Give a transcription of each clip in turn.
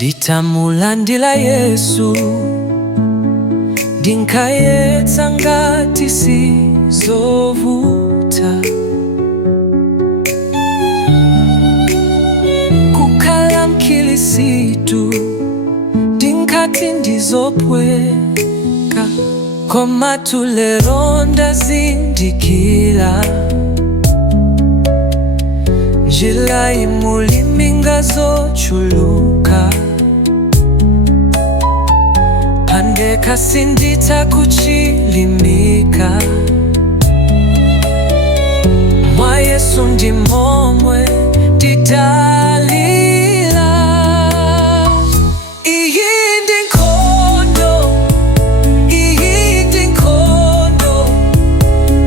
Nditamulandila Yesu ndinkayetsa ngati sizovuta kukhala mkhilisitu ndinkati ndizopweka koma tulero ndazindikira njira imulimi ngazochuluka pandeka sindita kuchilimika mwa Yesu ndi momwe ndidalira. Iyi ndi nkhondo, iyi ndi nkhondo,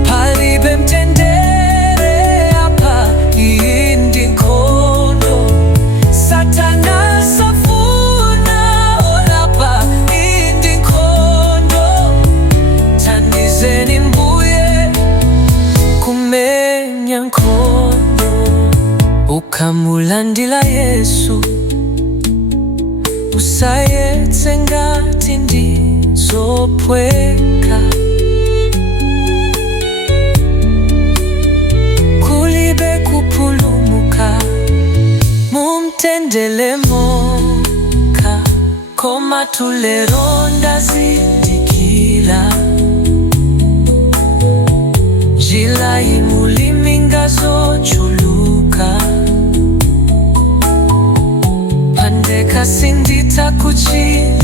palibe mtendere apa. Iyi ndi nkhondo, Satana safuna olapa. Iyi ndi nkhondo, thandizeni Mbuye kumenya nkhondo. Ukamulandila Yesu usayetse ngati ndizopweka, kulibe kupulumuka mumtendele monka koma tulero ndazindikira njira imulimi ngazochuluka pandeka sindita kuchilimika